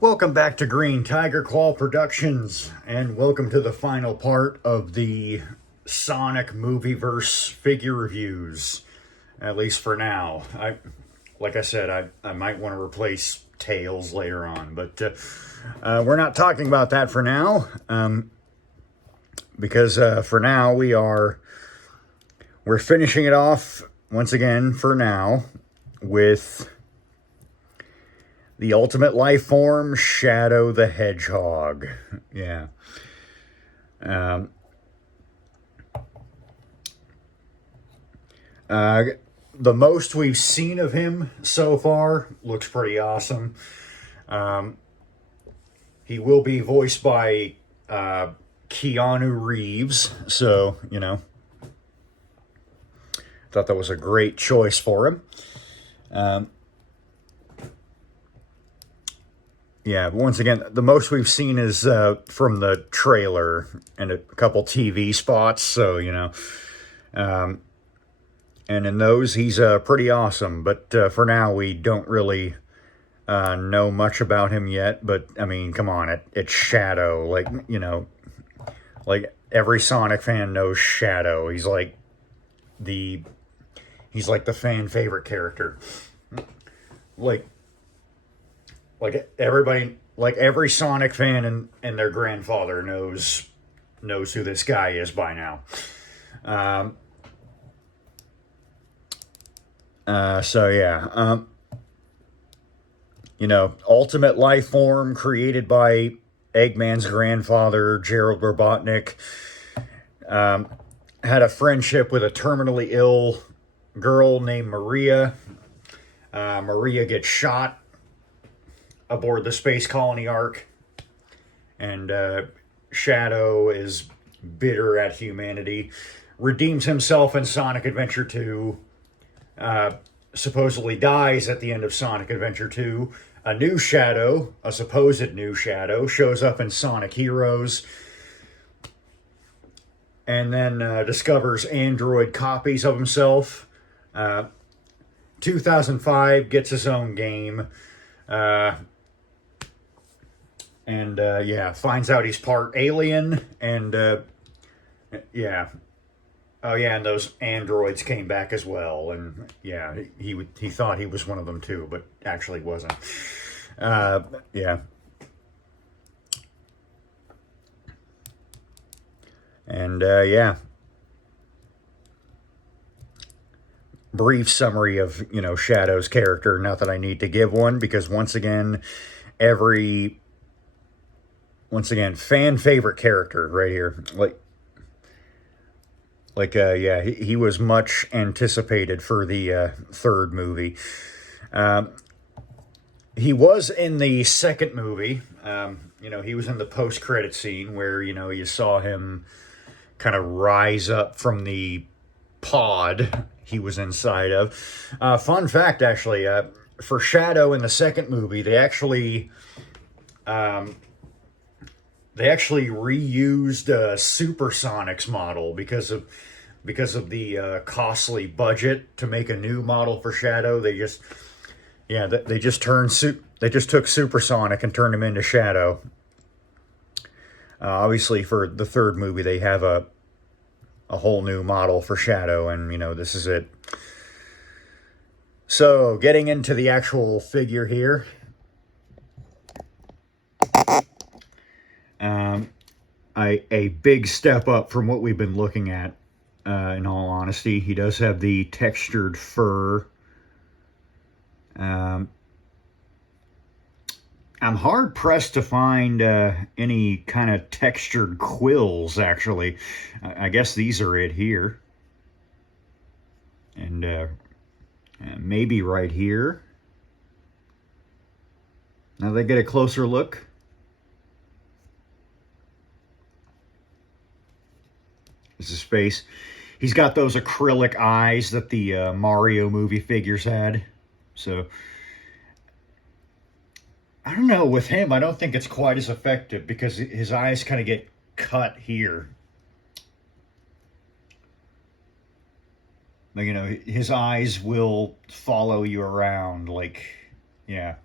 Welcome back to Green Tiger Claw Productions, and welcome to the final part of the Sonic Movieverse figure reviews. At least for now. Like I said, I might want to replace Tails later on, but we're not talking about that for now, because for now we're finishing it off once again for now with the ultimate life form, Shadow the Hedgehog. Yeah. The most we've seen of him so far looks pretty awesome. He will be voiced by Keanu Reeves, so, thought that was a great choice for him. Yeah, once again, the most we've seen is from the trailer and a couple TV spots, so, and in those, he's pretty awesome, but for now, we don't really know much about him yet, but, I mean, come on, it's Shadow, like, every Sonic fan knows Shadow. He's like the fan favorite character. Everybody, like every Sonic fan and their grandfather knows who this guy is by now. So yeah, ultimate life form created by Eggman's grandfather, Gerald Robotnik, had a friendship with a terminally ill girl named Maria. Maria gets shot aboard the Space Colony Ark, and Shadow is bitter at humanity, redeems himself in Sonic Adventure 2, supposedly dies at the end of Sonic Adventure 2. A new Shadow, a supposed new Shadow, shows up in Sonic Heroes, and then discovers android copies of himself. 2005 gets his own game. And finds out he's part alien, and yeah. Oh yeah, and those androids came back as well, and yeah, he thought he was one of them too, but actually wasn't. Yeah. And yeah. Brief summary of, Shadow's character, not that I need to give one, because once again, fan favorite character right here. He was much anticipated for the third movie. He was in the second movie. He was in the post-credit scene where, you saw him kind of rise up from the pod he was inside of. Fun fact, actually, for Shadow in the second movie, they actually reused a Supersonics model because of the costly budget to make a new model for Shadow. They just took Supersonic and turned him into Shadow. Obviously, for the third movie, they have a whole new model for Shadow, and this is it. So, getting into the actual figure here. A big step up from what we've been looking at, in all honesty. He does have the textured fur. I'm hard-pressed to find any kind of textured quills, actually. I guess these are it here. And maybe right here. Now they get a closer look. This is space. He's got those acrylic eyes that the Mario movie figures had. So, I don't know, with him, I don't think it's quite as effective because his eyes kind of get cut here. But, his eyes will follow you around, yeah.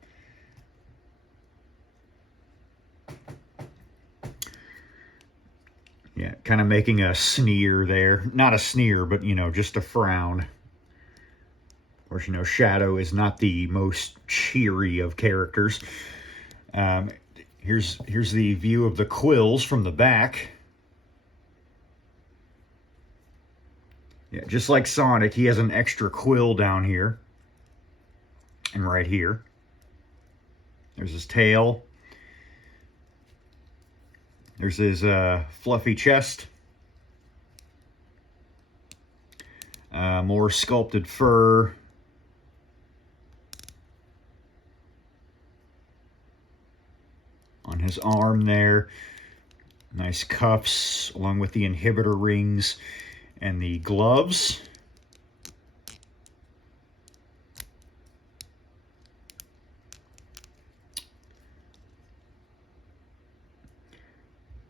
kind of making a sneer there. Not a sneer, but, you know, just a frown. Of course, you know, Shadow is not the most cheery of characters. Here's the view of the quills from the back. Yeah, just like Sonic, he has an extra quill down here. And right here. There's his tail. There's his fluffy chest. More sculpted fur. On his arm there. Nice cuffs along with the inhibitor rings and the gloves.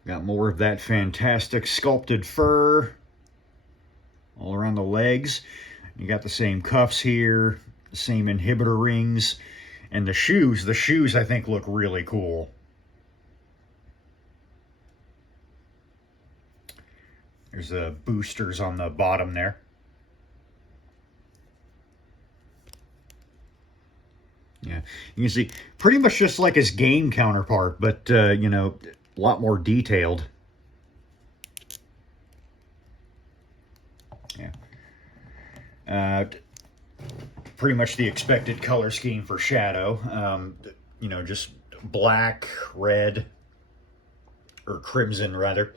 Got more of that fantastic sculpted fur all around the legs. You got the same cuffs here, the same inhibitor rings, and the shoes. The shoes, I think, look really cool. There's the boosters on the bottom there. Yeah, you can see pretty much just like his game counterpart, but, you know, a lot more detailed. Yeah. Pretty much the expected color scheme for Shadow. You know, just black, red, or crimson, rather.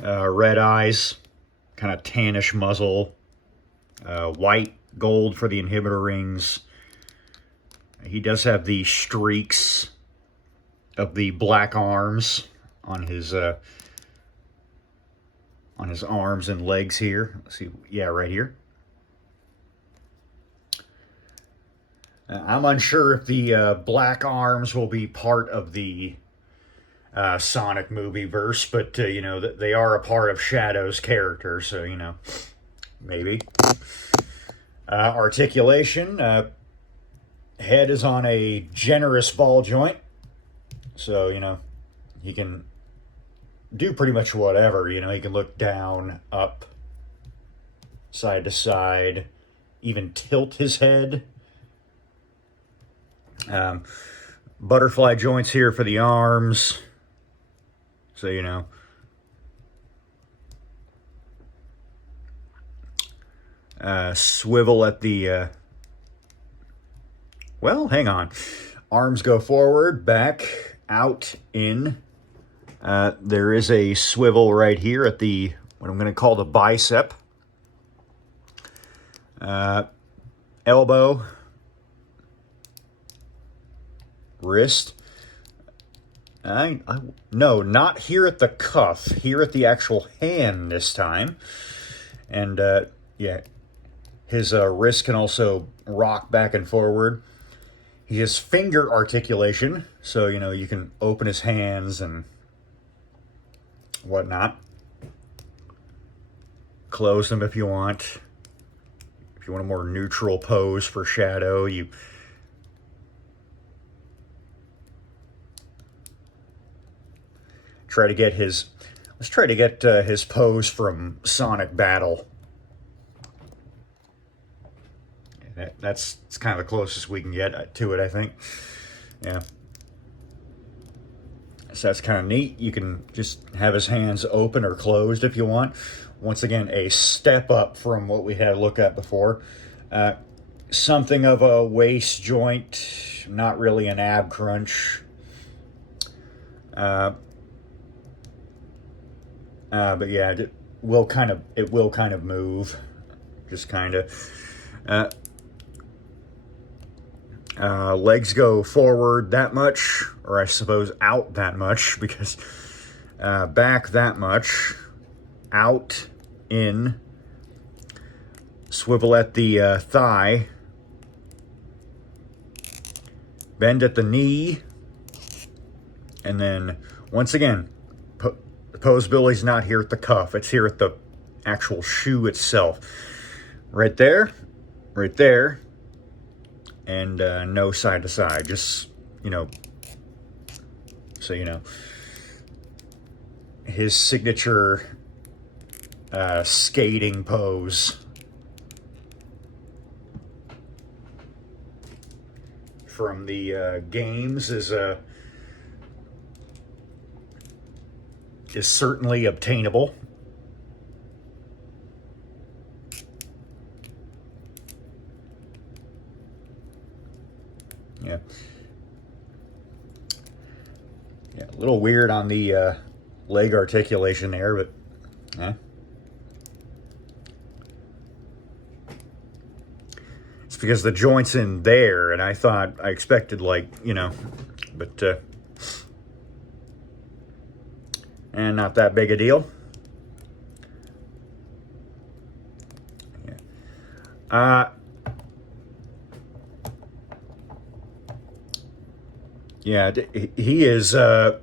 Red eyes, kind of tannish muzzle. White, gold for the inhibitor rings. He does have the streaks of the black arms on his arms and legs here. Let's see, yeah, right here. I'm unsure if the black arms will be part of the Sonic movie verse, but you know, they are a part of Shadow's character, so you know, maybe. Articulation. Head is on a generous ball joint. So, you know, he can do pretty much whatever. You know, he can look down, up, side to side, even tilt his head. Butterfly joints here for the arms. So, you know. Swivel at the... well, hang on. Arms go forward, back, out, in. There is a swivel right here at the, what I'm going to call the bicep. Elbow. Wrist. No, not here at the cuff. Here at the actual hand this time. And, yeah, his wrist can also rock back and forward. He has finger articulation, so, you know, you can open his hands and whatnot. Close them if you want. If you want a more neutral pose for Shadow, you... try to get his... Let's try to get his pose from Sonic Battle. That's kind of the closest we can get to it, I think. Yeah. So that's kind of neat. You can just have his hands open or closed if you want. Once again, a step up from what we had looked at before. Something of a waist joint, not really an ab crunch. But yeah, it will kind of move, just kind of. Legs go forward that much, or I suppose out that much, because back that much, out, in, swivel at the thigh, bend at the knee, and then once again, the posability's not here at the cuff, it's here at the actual shoe itself. Right there, and no side to side, just, you know, so you know, his signature skating pose from the games is certainly obtainable. Yeah. Yeah, a little weird on the leg articulation there, but yeah. It's because the joint's in there, and I expected, like, you know, but and not that big a deal. Yeah. Yeah, he is, so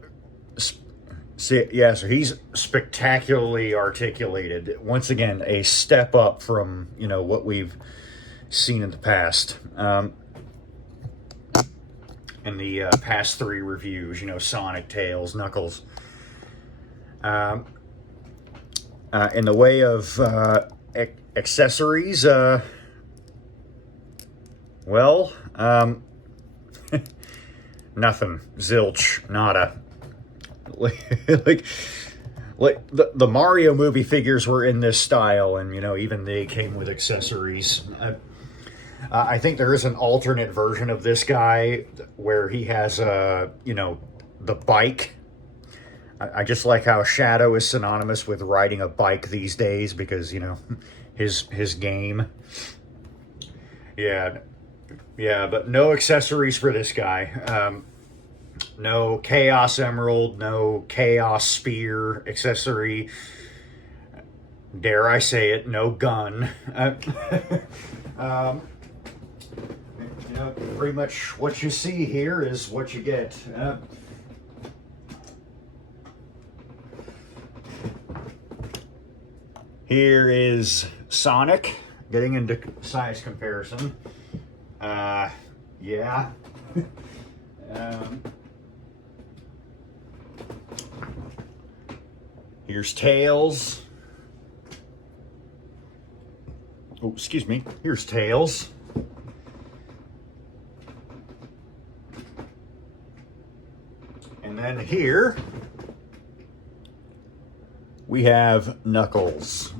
he's spectacularly articulated. Once again, a step up from, you know, what we've seen in the past. In the past 3 reviews, you know, Sonic, Tails, Knuckles. In the way of accessories, well, nothing. Zilch. Nada. like the Mario movie figures were in this style, and, you know, even they came with accessories. I think there is an alternate version of this guy where he has, you know, the bike. I just like how Shadow is synonymous with riding a bike these days because, you know, his game. Yeah, but no accessories for this guy. No Chaos Emerald, no Chaos Spear accessory. Dare I say it, no gun. You know, pretty much what you see here is what you get. Here is Sonic, getting into size comparison. Yeah. Here's Tails. Oh, excuse me. Here's Tails. And then here we have Knuckles.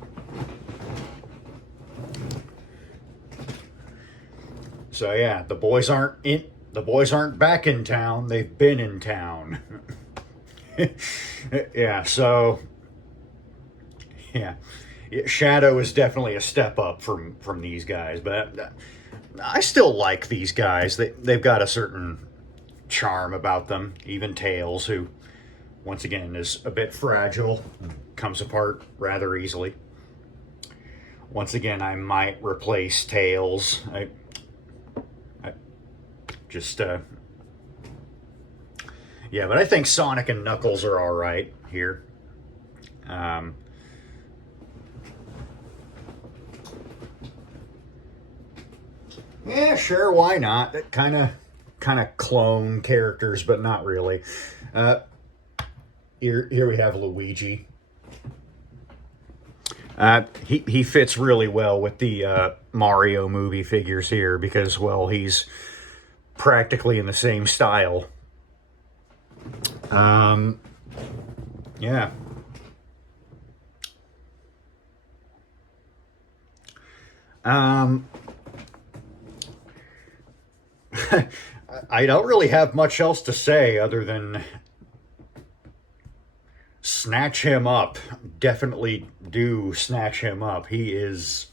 So yeah, the boys aren't back in town. They've been in town. Yeah, so yeah, Shadow is definitely a step up from these guys, but I still like these guys. They've got a certain charm about them. Even Tails, who once again is a bit fragile, comes apart rather easily. Once again, I might replace Tails. I just yeah, but I think Sonic and Knuckles are all right here. Yeah, sure, why not? Kind of clone characters, but not really. Here we have Luigi. He fits really well with the Mario movie figures here because, well, he's practically in the same style. Yeah. I don't really have much else to say other than snatch him up. Definitely do snatch him up. He is,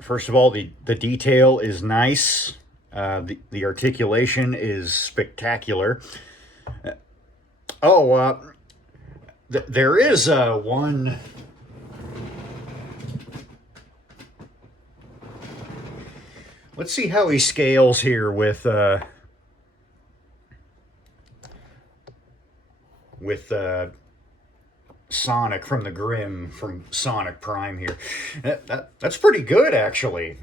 first of all, the detail is nice. The articulation is spectacular. There is one. Let's see how he scales here with Sonic from the Grim from Sonic Prime here. That's pretty good, actually.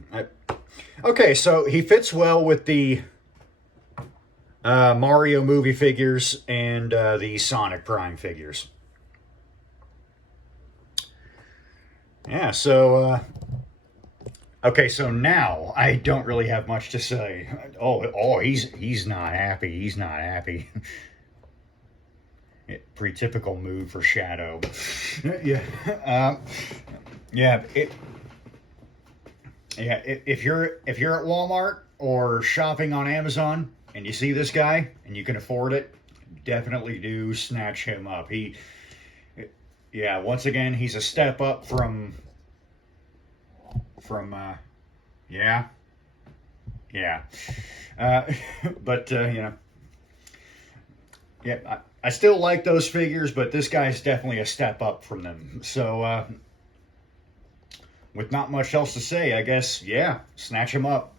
Okay, so he fits well with the Mario movie figures and the Sonic Prime figures. Yeah, so, okay, so now I don't really have much to say. He's not happy. He's not happy. Pretty typical move for Shadow. Yeah, yeah. If you're at Walmart or shopping on Amazon and you see this guy and you can afford it, definitely do snatch him up. Yeah. Once again, he's a step up from. Yeah, yeah. Uh, but yeah, I still like those figures, but this guy's definitely a step up from them. So, with not much else to say, I guess, yeah, snatch him up.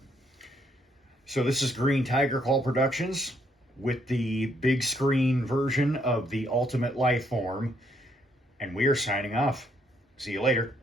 So, this is Green Tiger Claw Productions with the big screen version of the Ultimate Life Form, and we are signing off. See you later.